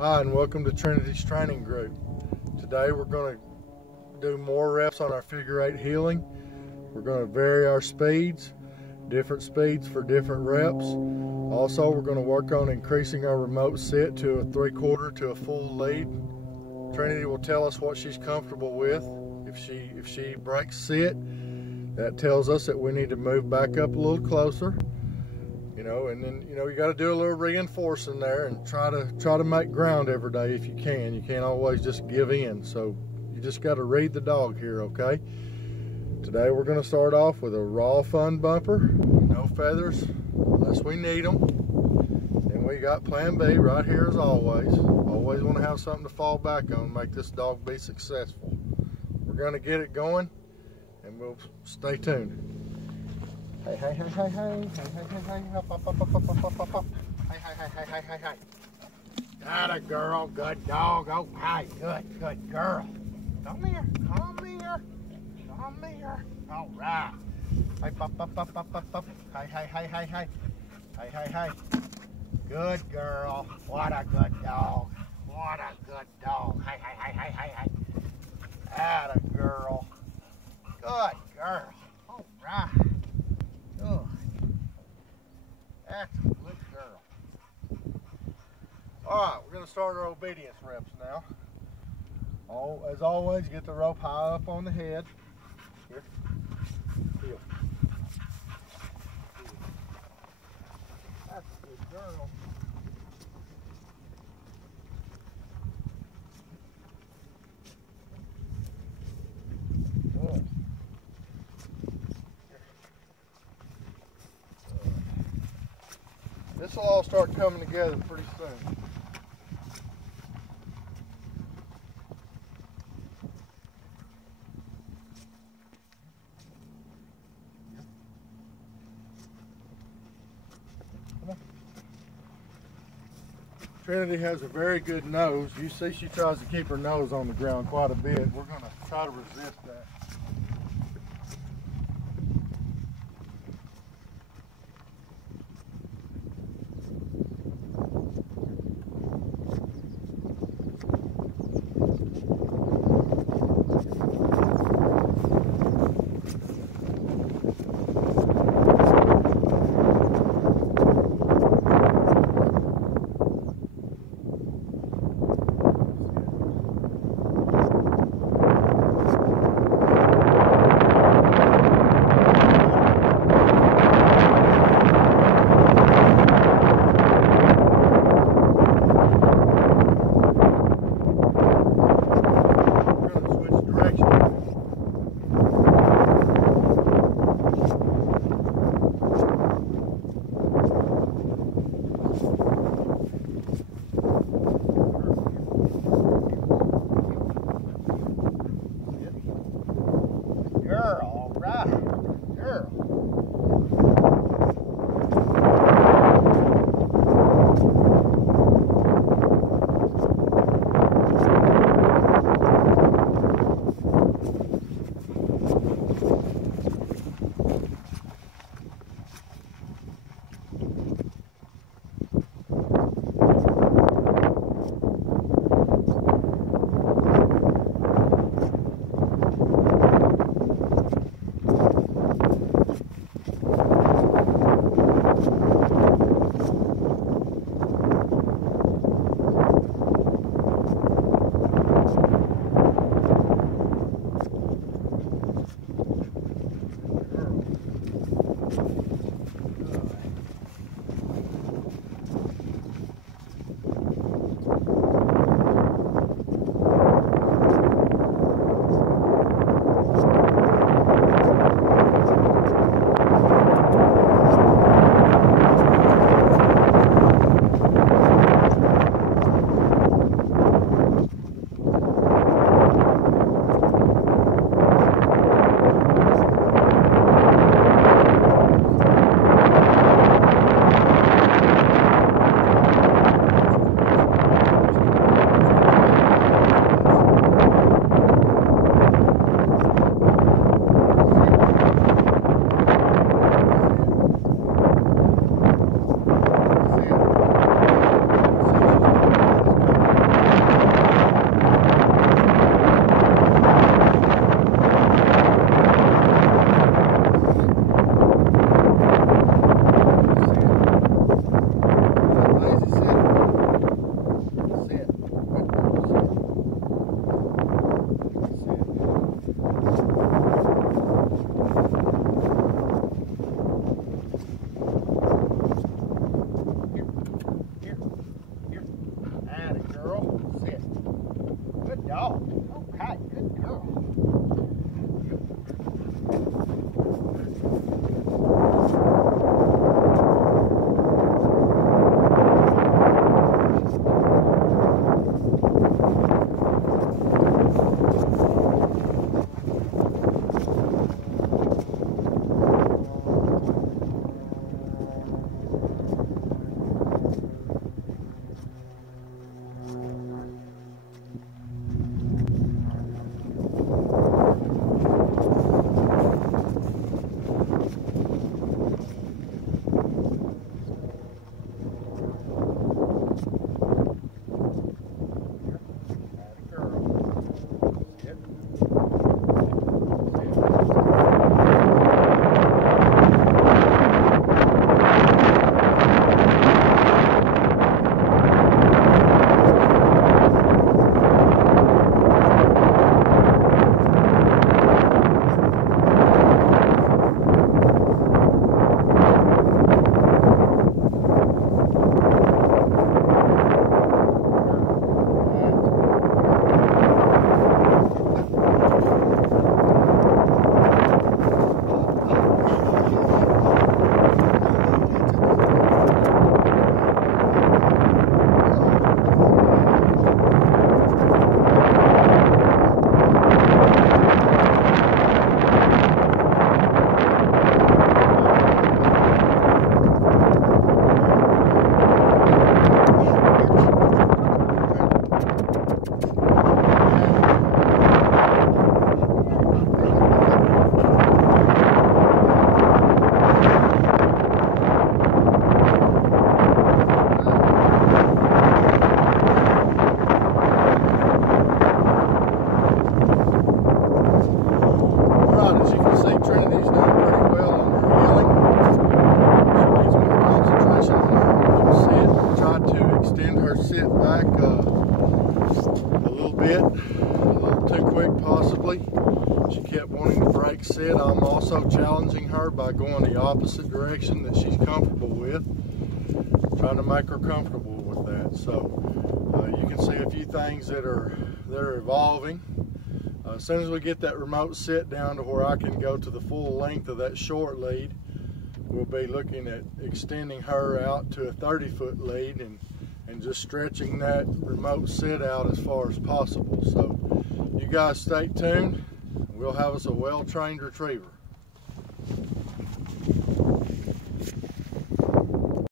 Hi, and welcome to Trinity's training group. Today we're going to do more reps on our figure eight heeling. We're going to vary our speeds, different speeds for different reps. Also, we're going to work on increasing our remote sit to a 3/4 to a full lead. Trinity will tell us what she's comfortable with. If she breaks sit, that tells us that we need to move back up a little closer. And then you got to do a little reinforcing there and try to make ground every day if you can. You can't always just give in. So you just got to read the dog here, okay? Today we're going to start off with a raw fun bumper, no feathers unless we need them. Then we got plan B right here as always. Always want to have something to fall back on, make this dog be successful. We're going to get it going, and we'll stay tuned. Hey, hey, hey, hey, hey, hey, hey, hey, up, up, up, up, up, up, up, up. Hey, hey, hey, hey, hey, hey, hey. Got a girl, good dog. Oh, hey, good girl. Come here, come here, come here. All right. Hey, up, up, up, up, up, up. Hey, hey, hey, hey, hey. Hey, hey, hey. Good girl. What a good dog. What a good dog. Hey, hey, hey, hey, hey, hey. Atta girl. Good girl. All right. Good. That's a good girl. Alright, we're going to start our obedience reps now. As always, get the rope high up on the head. Here. Heel. That's a good girl. Good. This will all start coming together pretty soon. Trinity has a very good nose. You see she tries to keep her nose on the ground quite a bit. We're going to try to resist that. girl. Sit. Good dog. Okay, good girl. Sit back a little bit, a little too quick possibly. She kept wanting to break sit. I'm also challenging her by going the opposite direction that she's comfortable with, trying to make her comfortable with that. So you can see a few things that are evolving. As soon as we get that remote sit down to where I can go to the full length of that short lead, we'll be looking at extending her out to a 30-foot lead and just stretching that remote sit out as far as possible. So you guys stay tuned. We'll have us a well-trained retriever.